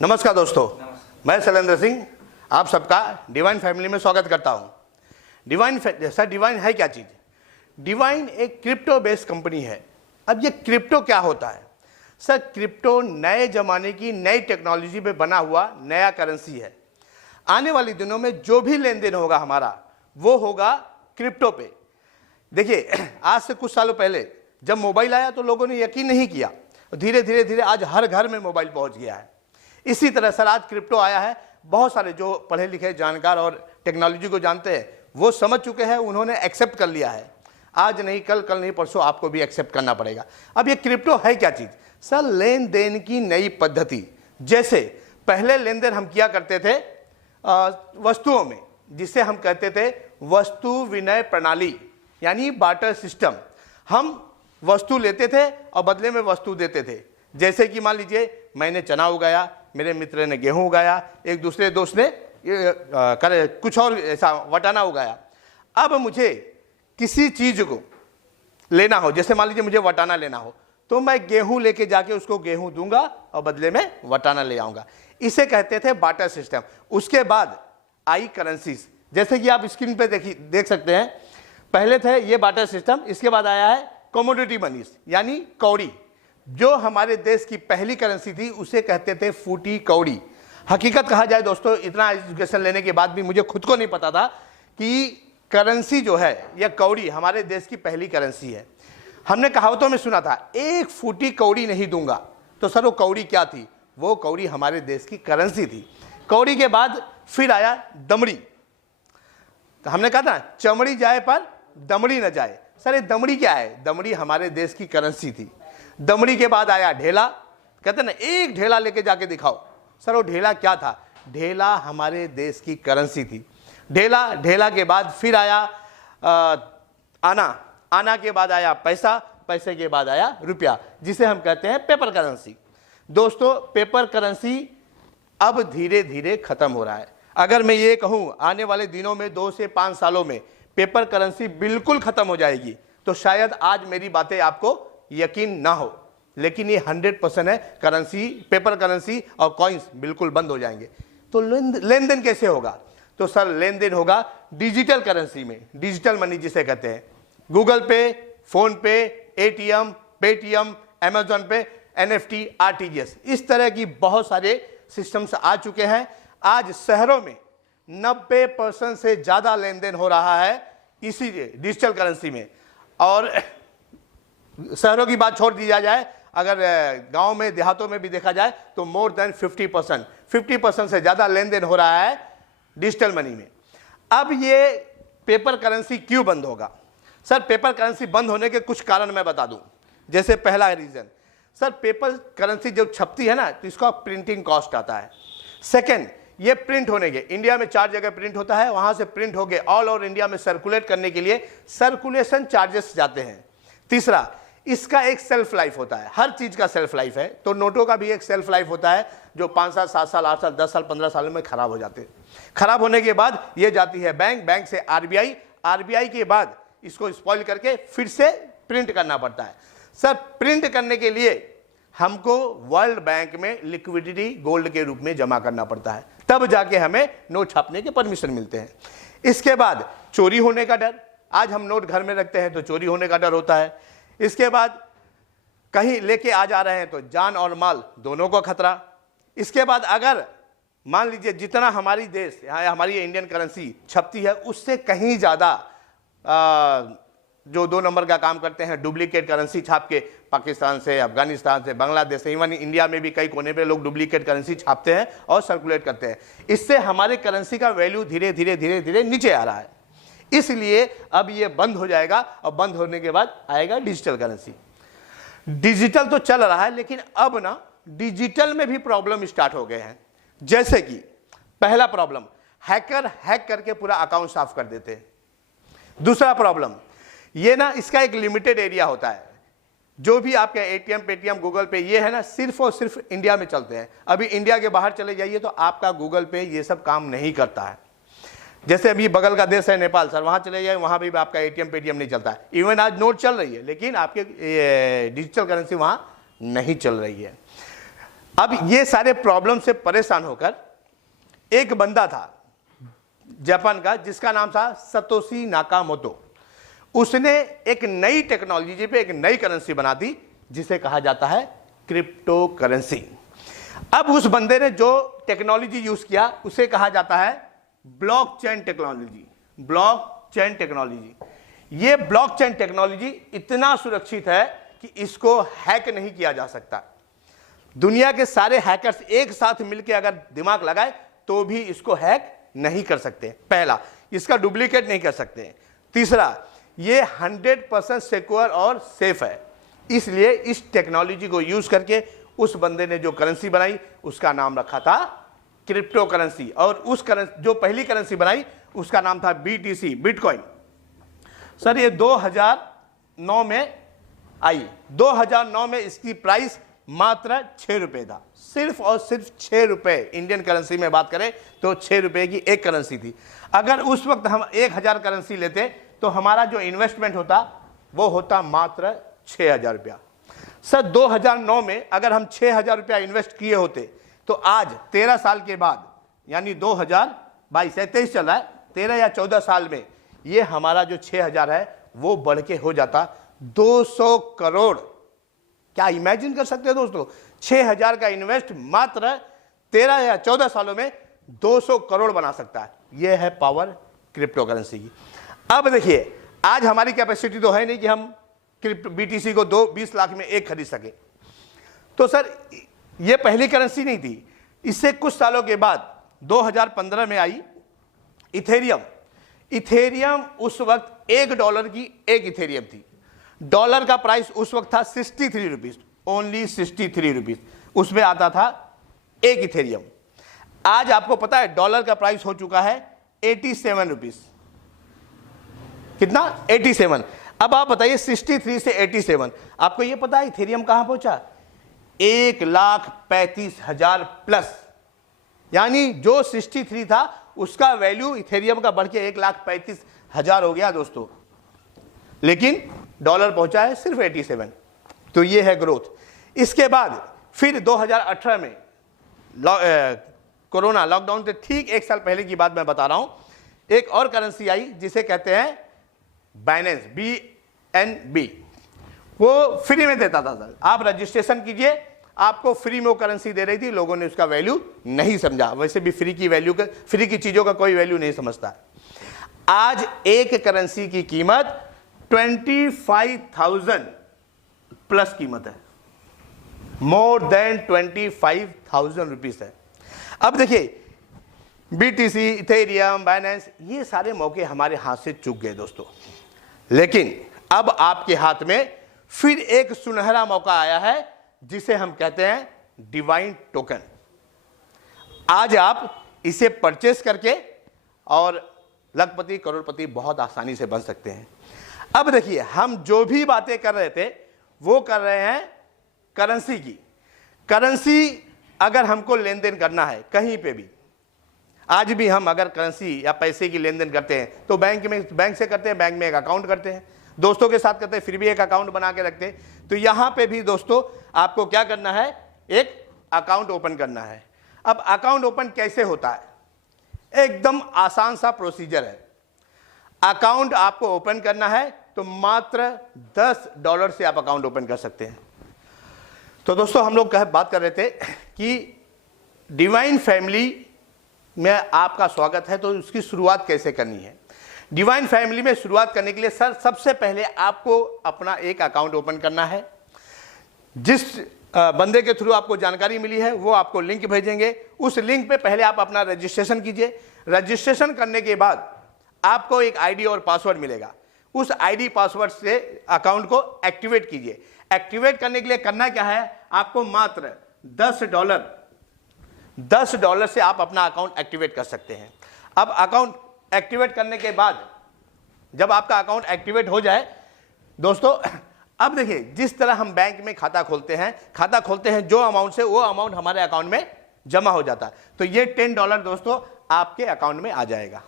नमस्कार दोस्तों, मैं शैलेंद्र सिंह आप सबका डिवाइन फैमिली में स्वागत करता हूं। डिवाइन है क्या चीज़? डिवाइन एक क्रिप्टो बेस्ड कंपनी है। अब ये क्रिप्टो क्या होता है? सर, क्रिप्टो नए ज़माने की नई टेक्नोलॉजी पे बना हुआ नया करेंसी है। आने वाले दिनों में जो भी लेन देन होगा हमारा, वो होगा क्रिप्टो पे। देखिए, आज से कुछ सालों पहले जब मोबाइल आया तो लोगों ने यकीन नहीं किया। धीरे धीरे आज हर घर में मोबाइल पहुंच गया है। इसी तरह सर आज क्रिप्टो आया है। बहुत सारे जो पढ़े लिखे जानकार और टेक्नोलॉजी को जानते हैं वो समझ चुके हैं, उन्होंने एक्सेप्ट कर लिया है। आज नहीं कल, कल नहीं परसों आपको भी एक्सेप्ट करना पड़ेगा। अब ये क्रिप्टो है क्या चीज़? सर, लेन देन की नई पद्धति। जैसे पहले लेन देन हम किया करते थे वस्तुओं में, जिसे हम कहते थे वस्तु विनिमय प्रणाली, यानी बार्टर सिस्टम। हम वस्तु लेते थे और बदले में वस्तु देते थे। जैसे कि मान लीजिए मैंने चना उगाया, मेरे मित्र ने गेहूं उगाया, एक दूसरे दोस्त ने कुछ और ऐसा वटाना उगाया। अब मुझे किसी चीज़ को लेना हो, जैसे मान लीजिए मुझे वटाना लेना हो, तो मैं गेहूं लेके जाके उसको गेहूं दूंगा और बदले में वटाना ले आऊँगा। इसे कहते थे बार्टर सिस्टम। उसके बाद आई करेंसीज, जैसे कि आप स्क्रीन पे देख सकते हैं। पहले थे ये बार्टर सिस्टम, इसके बाद आया है कमोडिटी मनीज, यानी कौड़ी। जो हमारे देश की पहली करेंसी थी उसे कहते थे फूटी कौड़ी। हकीकत कहा जाए दोस्तों, इतना एजुकेशन लेने के बाद भी मुझे खुद को नहीं पता था कि करेंसी जो है यह कौड़ी हमारे देश की पहली करेंसी है। हमने कहावतों में सुना था, एक फूटी कौड़ी नहीं दूंगा। तो सर वो कौड़ी क्या थी? वो कौड़ी हमारे देश की करेंसी थी। कौड़ी के बाद फिर आया दमड़ी। हमने कहा था चमड़ी जाए पर दमड़ी न जाए। सर ये दमड़ी क्या है? दमड़ी हमारे देश की करेंसी थी। दमड़ी के बाद आया ढेला। कहते ना एक ढेला लेके जाके दिखाओ। सर वो ढेला क्या था? ढेला हमारे देश की करेंसी थी। ढेला के बाद फिर आया आना के बाद आया पैसा, पैसे के बाद आया रुपया, जिसे हम कहते हैं पेपर करेंसी। दोस्तों, पेपर करेंसी अब धीरे धीरे खत्म हो रहा है। अगर मैं ये कहूँ आने वाले दिनों में 2 से 5 सालों में पेपर करेंसी बिल्कुल खत्म हो जाएगी, तो शायद आज मेरी बातें आपको यकीन ना हो, लेकिन ये 100% है। करेंसी, पेपर करेंसी और कॉइन्स बिल्कुल बंद हो जाएंगे। तो लेन देन कैसे होगा? तो सर लेन देन होगा डिजिटल करेंसी में, डिजिटल मनी जिसे कहते हैं। गूगल पे, फोन पे, एटीएम, पेटीएम, अमेजॉन पे, NFT, RTGS, इस तरह की बहुत सारे सिस्टम्स आ चुके हैं। आज शहरों में 90% से ज़्यादा लेन देन हो रहा है इसी डिजिटल करेंसी में। और शहरों की बात छोड़ दी जाए, अगर गांव में देहातों में भी देखा जाए तो मोर देन 50% से ज़्यादा लेन देन हो रहा है डिजिटल मनी में। अब ये पेपर करेंसी क्यों बंद होगा? सर पेपर करेंसी बंद होने के कुछ कारण मैं बता दूं। जैसे पहला रीज़न, सर पेपर करेंसी जब छपती है ना तो इसका प्रिंटिंग कॉस्ट आता है। सेकेंड, ये प्रिंट होने के इंडिया में 4 जगह प्रिंट होता है, वहाँ से प्रिंट होके ऑल ओवर इंडिया में सर्कुलेट करने के लिए सर्कुलेशन चार्जेस जाते हैं। तीसरा, इसका एक सेल्फ लाइफ होता है। हर चीज़ का सेल्फ लाइफ है, तो नोटों का भी एक सेल्फ लाइफ होता है जो 5 साल, 7 साल, 8 साल, 10 साल, 15 साल में खराब हो जाते हैं। खराब होने के बाद ये जाती है बैंक से RBI के बाद इसको स्पॉइल करके फिर से प्रिंट करना पड़ता है। सर प्रिंट करने के लिए हमको वर्ल्ड बैंक में लिक्विडिटी गोल्ड के रूप में जमा करना पड़ता है, तब जाके हमें नोट छापने के परमिशन मिलते हैं। इसके बाद चोरी होने का डर, आज हम नोट घर में रखते हैं तो चोरी होने का डर होता है। इसके बाद कहीं लेके आ जा रहे हैं तो जान और माल दोनों को खतरा। इसके बाद अगर मान लीजिए जितना हमारी देश हमारी इंडियन करेंसी छपती है उससे कहीं ज़्यादा जो 2 नंबर का काम करते हैं डुप्लीकेट करेंसी छाप के, पाकिस्तान से, अफगानिस्तान से, बांग्लादेश से, इवन इंडिया में भी कई कोने पे लोग डुप्लीकेट करेंसी छापते हैं और सर्कुलेट करते हैं। इससे हमारे करेंसी का वैल्यू धीरे धीरे नीचे आ रहा है। इसलिए अब ये बंद हो जाएगा और बंद होने के बाद आएगा डिजिटल करेंसी। डिजिटल तो चल रहा है, लेकिन अब ना डिजिटल में भी प्रॉब्लम स्टार्ट हो गए हैं। जैसे कि पहला प्रॉब्लम, हैकर हैक करके पूरा अकाउंट साफ कर देते हैं। दूसरा प्रॉब्लम ये ना, इसका एक लिमिटेड एरिया होता है। जो भी आपके एटीएम, पेटीएम, गूगल पे ये है ना, सिर्फ और सिर्फ इंडिया में चलते हैं। अभी इंडिया के बाहर चले जाइए तो आपका गूगल पे ये सब काम नहीं करता है। जैसे अभी बगल का देश है नेपाल, सर वहाँ चले जाए, वहाँ भी आपका एटीएम, पेटीएम नहीं चलता है। इवन आज नोट चल रही है, लेकिन आपके डिजिटल करेंसी वहाँ नहीं चल रही है। अब ये सारे प्रॉब्लम से परेशान होकर एक बंदा था जापान का, जिसका नाम था सतोशी नाकामोटो। उसने एक नई टेक्नोलॉजी पे एक नई करेंसी बना दी जिसे कहा जाता है क्रिप्टो करेंसी। अब उस बंदे ने जो टेक्नोलॉजी यूज किया उसे कहा जाता है ब्लॉकचेन टेक्नोलॉजी। ब्लॉकचेन टेक्नोलॉजी, ये ब्लॉकचेन टेक्नोलॉजी इतना सुरक्षित है कि इसको हैक नहीं किया जा सकता। दुनिया के सारे हैकर्स एक साथ मिलकर अगर दिमाग लगाए तो भी इसको हैक नहीं कर सकते। पहला, इसका डुप्लीकेट नहीं कर सकते। तीसरा, ये 100% सिक्योर और सेफ है। इसलिए इस टेक्नोलॉजी को यूज करके उस बंदे ने जो करेंसी बनाई उसका नाम रखा था क्रिप्टो करेंसी। और उस जो पहली करेंसी बनाई उसका नाम था BTC, बिटकॉइन। सर ये 2009 में आई। 2009 में इसकी प्राइस मात्र 6 रुपए था, सिर्फ और सिर्फ 6 रुपए। इंडियन करेंसी में बात करें तो 6 रुपए की एक करेंसी थी। अगर उस वक्त हम 1000 करेंसी लेते तो हमारा जो इन्वेस्टमेंट होता वो होता मात्र 6000 रुपया। सर 2009 में अगर हम 6000 रुपया इन्वेस्ट किए होते तो आज 13 साल के बाद, यानी 2022 या 23 चल रहा है, 13 या 14 साल में ये हमारा जो 6000 है वो बढ़ के हो जाता 200 करोड़। क्या इमेजिन कर सकते हो दोस्तों, 6000 का इन्वेस्ट मात्र 13 या 14 सालों में 200 करोड़ बना सकता है। यह है पावर क्रिप्टो करेंसी की। अब देखिए, आज हमारी कैपेसिटी तो है नहीं कि हम क्रिप्टो BTC को 20 लाख में एक खरीद सके। तो सर ये पहली करेंसी नहीं थी। इससे कुछ सालों के बाद 2015 में आई इथेरियम। इथेरियम उस वक्त $1 की एक इथेरियम थी। डॉलर का प्राइस उस वक्त था 63 रुपीज, ओनली 63 रुपीज। उसमें आता था एक इथेरियम। आज आपको पता है डॉलर का प्राइस हो चुका है 87 रुपीज। कितना? 87। अब आप बताइए 63 से 87, आपको यह पता है इथेरियम कहां पहुंचा? 1,35,000 प्लस। यानी जो 63 था उसका वैल्यू इथेरियम का बढ़ के 1,35,000 हो गया दोस्तों, लेकिन डॉलर पहुंचा है सिर्फ 87। तो ये है ग्रोथ। इसके बाद फिर 2018 में कोरोना लॉकडाउन से ठीक एक साल पहले की बात मैं बता रहा हूं, एक और करेंसी आई जिसे कहते हैं बाइनेंस, BNB। वो फ्री में देता था सर, आप रजिस्ट्रेशन कीजिए, आपको फ्री में वो करेंसी दे रही थी। लोगों ने उसका वैल्यू नहीं समझा। वैसे भी फ्री की चीजों का कोई वैल्यू नहीं समझता। आज एक करेंसी की कीमत 25,000 प्लस कीमत है, मोर देन 25,000 रुपीज है। अब देखिए BTC, इथेरियम, बाइनेंस, ये सारे मौके हमारे हाथ से चूक गए दोस्तों। लेकिन अब आपके हाथ में फिर एक सुनहरा मौका आया है जिसे हम कहते हैं डिवाइन टोकन। आज आप इसे परचेस करके और लखपति करोड़पति बहुत आसानी से बन सकते हैं। अब देखिए, हम जो भी बातें कर रहे थे वो कर रहे हैं करेंसी की। करेंसी अगर हमको लेन देन करना है कहीं पे भी, आज भी हम अगर करेंसी या पैसे की लेन देन करते हैं तो बैंक से करते हैं, बैंक में एक अकाउंट करते हैं, दोस्तों के साथ करते हैं, फिर भी एक अकाउंट बना के रखते हैं। तो यहाँ पे भी दोस्तों आपको क्या करना है, एक अकाउंट ओपन करना है। अब अकाउंट ओपन कैसे होता है? एकदम आसान सा प्रोसीजर है। अकाउंट आपको ओपन करना है तो मात्र $10 से आप अकाउंट ओपन कर सकते हैं। तो दोस्तों हम लोग बात कर रहे थे कि डिवाइन फैमिली में आपका स्वागत है, तो उसकी शुरुआत कैसे करनी है। डिवाइन फैमिली में शुरुआत करने के लिए सर सबसे पहले आपको अपना एक अकाउंट ओपन करना है। जिस बंदे के थ्रू आपको जानकारी मिली है वो आपको लिंक भेजेंगे। उस लिंक पे पहले आप अपना रजिस्ट्रेशन कीजिए। रजिस्ट्रेशन करने के बाद आपको एक आईडी और पासवर्ड मिलेगा। उस आईडी पासवर्ड से अकाउंट को एक्टिवेट कीजिए। एक्टिवेट करने के लिए करना क्या है, आपको मात्र $10 से आप अपना अकाउंट एक्टिवेट कर सकते हैं। अब अकाउंट एक्टिवेट करने के बाद जब आपका अकाउंट एक्टिवेट हो जाए दोस्तों, अब देखिए जिस तरह हम बैंक में खाता खोलते हैं जो अमाउंट से वो अमाउंट हमारे अकाउंट में जमा हो जाता है। तो ये $10 दोस्तों आपके अकाउंट में आ जाएगा।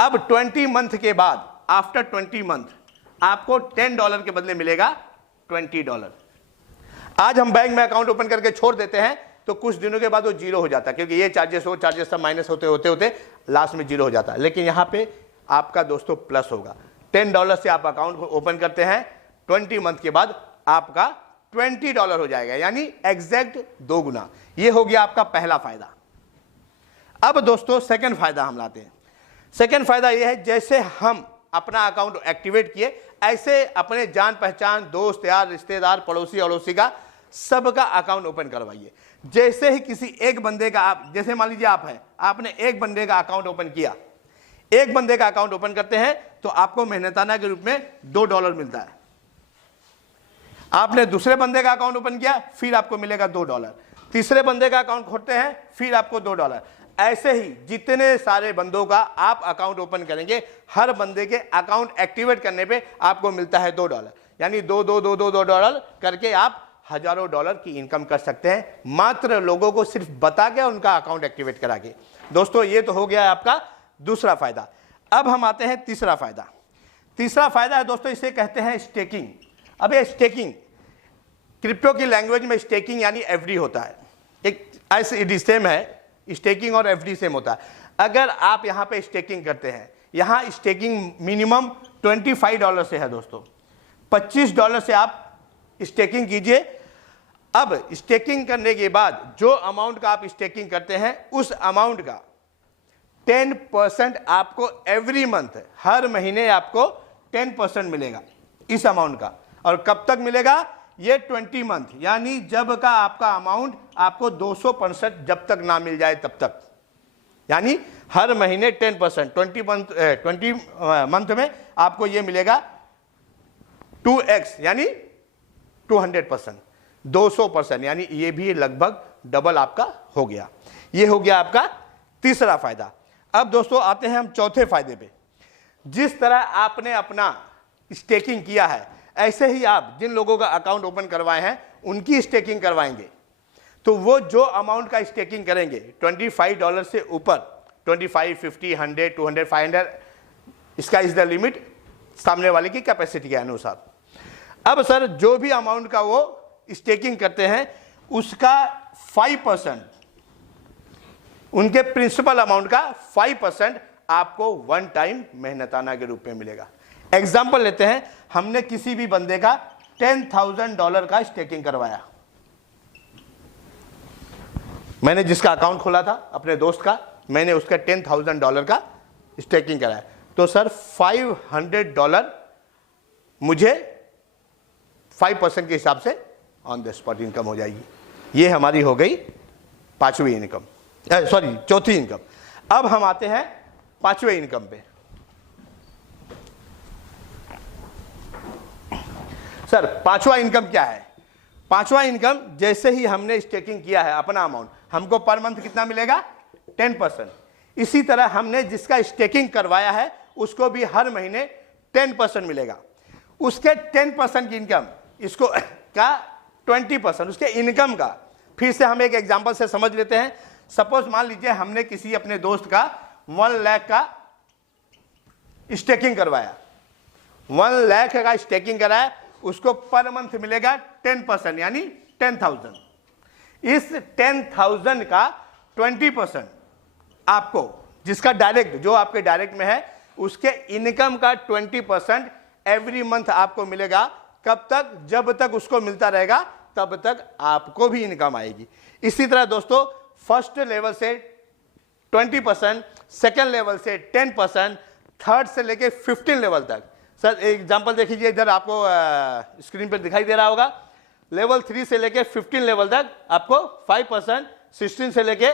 अब 20 मंथ के बाद, आफ्टर 20 मंथ आपको $10 के बदले मिलेगा $20। आज हम बैंक में अकाउंट ओपन करके छोड़ देते हैं, तो कुछ दिनों के बाद वो जीरो हो जाता है, क्योंकि ये चार्जेस वो चार्जेस सब माइनस होते होते होते लास्ट में जीरो हो जाता है। लेकिन यहाँ पे आपका दोस्तों प्लस होगा। $10 से आप अकाउंट ओपन करते हैं, 20 मंथ के बाद आपका $20 हो जाएगा, यानी एग्जैक्ट 2 गुना। ये हो गया आपका पहला फायदा। अब दोस्तों सेकंड फायदा हम लाते हैं। सेकंड फायदा ये है, जैसे हम अपना अकाउंट एक्टिवेट किए, ऐसे अपने जान पहचान दोस्त यार रिश्तेदार पड़ोसी अड़ोसी का सबका अकाउंट ओपन करवाइए। जैसे ही किसी एक बंदे का, आप जैसे मान लीजिए आप हैं, आपने एक बंदे का अकाउंट ओपन किया, एक बंदे का अकाउंट ओपन करते हैं तो आपको मेहनताना के रूप में $2 मिलता है। आपने दूसरे बंदे का अकाउंट ओपन किया, फिर आपको मिलेगा $2। तीसरे बंदे का अकाउंट खोलते हैं, फिर आपको $2। ऐसे ही जितने सारे बंदों का आप अकाउंट ओपन करेंगे, हर बंदे के अकाउंट एक्टिवेट करने पे आपको मिलता है $2, यानी $2 करके आप हजारों डॉलर की इनकम कर सकते हैं, मात्र लोगों को सिर्फ बता के उनका अकाउंट एक्टिवेट करा के। दोस्तों ये तो हो गया आपका दूसरा फायदा। अब हम आते हैं तीसरा फायदा। तीसरा फायदा है दोस्तों, इसे कहते हैं स्टेकिंग। अब ये स्टेकिंग क्रिप्टो की लैंग्वेज में स्टेकिंग यानी एफडी होता है। एक ऐसे सेम है, स्टेकिंग और एफडी सेम होता है। अगर आप यहाँ पे स्टेकिंग करते हैं, यहाँ स्टेकिंग मिनिमम $25 से है दोस्तों। $25 से आप स्टेकिंग कीजिए। अब स्टेकिंग करने के बाद जो अमाउंट का आप स्टेकिंग करते हैं, उस अमाउंट का 10% आपको एवरी मंथ, हर महीने आपको 10% मिलेगा इस अमाउंट का। और कब तक मिलेगा? ये 20 मंथ, यानी जब का आपका अमाउंट आपको 265 जब तक ना मिल जाए तब तक, यानी हर महीने 10%, 20 मंथ में आपको ये मिलेगा 2x यानी 200%, 200%, यानी ये भी लगभग डबल आपका हो गया। ये हो गया आपका तीसरा फायदा। अब दोस्तों आते हैं हम चौथे फायदे पे। जिस तरह आपने अपना स्टेकिंग किया है, ऐसे ही आप जिन लोगों का अकाउंट ओपन करवाए हैं उनकी स्टेकिंग करवाएंगे, तो वो जो अमाउंट का स्टेकिंग करेंगे $25 से ऊपर, 25, 50, 100, 200, 500, इसका इज द लिमिट सामने वाले की कैपेसिटी के अनुसार। अब सर जो भी अमाउंट का वो स्टेकिंग करते हैं, उसका 5%, उनके प्रिंसिपल अमाउंट का 5% आपको वन टाइम मेहनताना के रूप में मिलेगा। एग्जाम्पल लेते हैं, हमने किसी भी बंदे का $10,000 का स्टेकिंग करवाया। मैंने जिसका अकाउंट खोला था अपने दोस्त का, मैंने उसका $10,000 का स्टेकिंग कराया, तो सर $500 मुझे 5% के हिसाब से ऑन द स्पॉट इनकम हो जाएगी। ये हमारी हो गई पांचवी इनकम, सॉरी चौथी इनकम। अब हम आते हैं पांचवें इनकम पे। सर पांचवा इनकम क्या है? पांचवा इनकम, जैसे ही हमने स्टेकिंग किया है अपना अमाउंट, हमको पर मंथ कितना मिलेगा? 10%। इसी तरह हमने जिसका स्टेकिंग करवाया है उसको भी हर महीने 10% मिलेगा। उसके 10% की इनकम, इसको का 20% उसके इनकम का। फिर से हम एक एग्जांपल से समझ लेते हैं। सपोज मान लीजिए हमने किसी अपने दोस्त का 1 लाख का स्टेकिंग करवाया, 1 लाख का स्टेकिंग कराया, उसको पर मंथ मिलेगा 10%, यानी 10,000। इस 10,000 का 20% आपको, जिसका डायरेक्ट, जो आपके डायरेक्ट में है, उसके इनकम का 20% एवरी मंथ आपको मिलेगा। कब तक? जब तक उसको मिलता रहेगा तब तक आपको भी इनकम आएगी। इसी तरह दोस्तों फर्स्ट लेवल से 20%, सेकेंड लेवल से 10%, थर्ड से लेके 15 लेवल तक। सर एग्जांपल देख लीजिए, इधर आपको स्क्रीन पर दिखाई दे रहा होगा। लेवल 3 से लेके 15 लेवल तक आपको 5%, 16 से लेके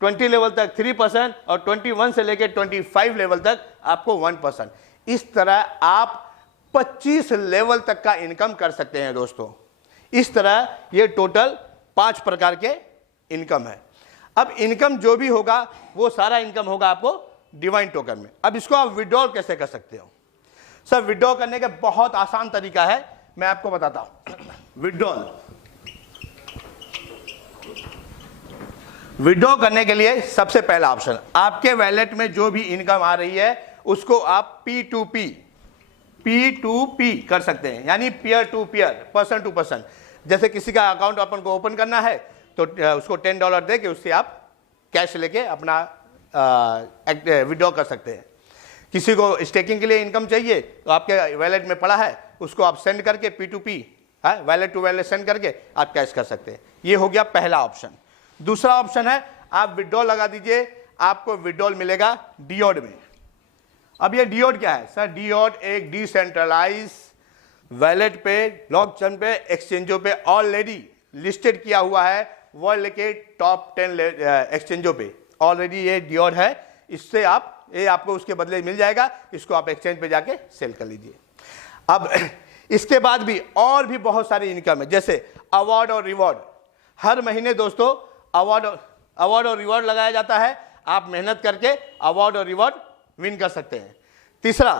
20 लेवल तक 3%, और 21 से लेके 25 लेवल तक आपको 1%। इस तरह आप 25 लेवल तक का इनकम कर सकते हैं दोस्तों। इस तरह ये टोटल 5 प्रकार के इनकम है। अब इनकम जो भी होगा वो सारा इनकम होगा आपको डिवाइन टोकन में। अब इसको आप विड्रॉल कैसे कर सकते हो? सर विड्रॉ करने का बहुत आसान तरीका है, मैं आपको बताता हूं। विड्रॉ करने के लिए सबसे पहला ऑप्शन, आपके वैलेट में जो भी इनकम आ रही है उसको आप P2P कर सकते हैं, यानी peer to peer, person to person. जैसे किसी का अकाउंट अपन को ओपन करना है तो उसको $10 दे के उससे आप कैश लेके अपना विड्रॉ कर सकते हैं। किसी को स्टेकिंग के लिए इनकम चाहिए तो आपके वैलेट में पड़ा है, उसको आप सेंड करके P2P wallet to wallet send करके आप कैश कर सकते हैं। ये हो गया पहला ऑप्शन। दूसरा ऑप्शन है आप विड्रॉल लगा दीजिए, आपको विड्रॉल मिलेगा डियोड में। अब ये डियोड क्या है सर? डियोड एक डिसेंट्रलाइज वैलेट पे, ब्लॉकचेन पे, एक्सचेंजों पे ऑलरेडी लिस्टेड किया हुआ है, वर्ल्ड के टॉप 10 एक्सचेंजों पे ऑलरेडी ये डियोड है। इससे आप ये आपको उसके बदले मिल जाएगा, इसको आप एक्सचेंज पे जाके सेल कर लीजिए। अब इसके बाद भी और भी बहुत सारी इनकम है, जैसे अवार्ड और रिवॉर्ड। हर महीने दोस्तों अवार्ड और रिवॉर्ड लगाया जाता है, आप मेहनत करके अवार्ड और रिवॉर्ड विन कर सकते हैं। तीसरा,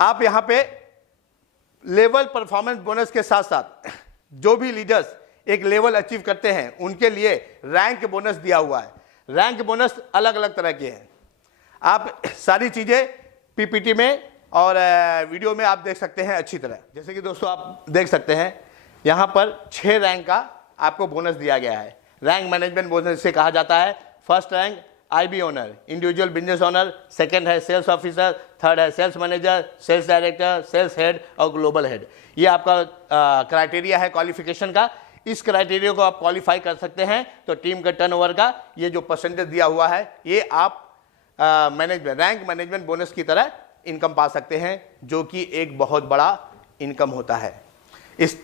आप यहाँ पे लेवल परफॉर्मेंस बोनस के साथ साथ जो भी लीडर्स एक लेवल अचीव करते हैं उनके लिए रैंक बोनस दिया हुआ है। रैंक बोनस अलग अलग तरह के हैं, आप सारी चीज़ें पीपीटी में और वीडियो में आप देख सकते हैं अच्छी तरह। जैसे कि दोस्तों आप देख सकते हैं यहाँ पर 6 रैंक का आपको बोनस दिया गया है। रैंक मैनेजमेंट बोनस से कहा जाता है। First rank IB owner, individual business owner, second है सेल्स ऑफिसर, थर्ड है sales manager, sales director, sales head और ग्लोबल हेड। ये आपका क्राइटेरिया है क्वालिफिकेशन का। इस क्राइटेरिया को आप क्वालिफाई कर सकते हैं तो टीम का टर्नओवर का ये जो परसेंटेज दिया हुआ है ये आप रैंक मैनेजमेंट बोनस की तरह इनकम पा सकते हैं, जो कि एक बहुत बड़ा इनकम होता है। इस